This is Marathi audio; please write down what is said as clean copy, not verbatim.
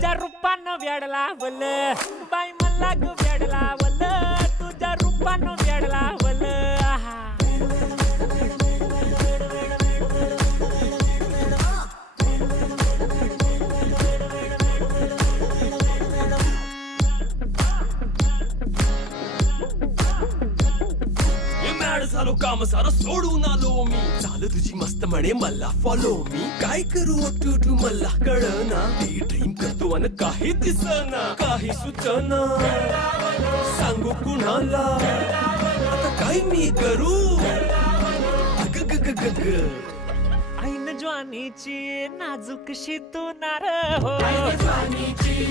तुझ्या रूपानं वेड लावलं बाई मला ग वेड लावलं तुझ्या रूपानं वेड लावलं आहा. झालो काम सारं सोडून आलो मी चाल तुझी मस्त म्हणे मला फॉलो मी काय करू टू मला कळना ती ड्रीम करतो अन काही दिसना काही सुचना सांगू कुणाला आता काय मी करू अग ग ग ग ग ऐन ज्वानीची नाजूकशी तू नार हो ज्वानीची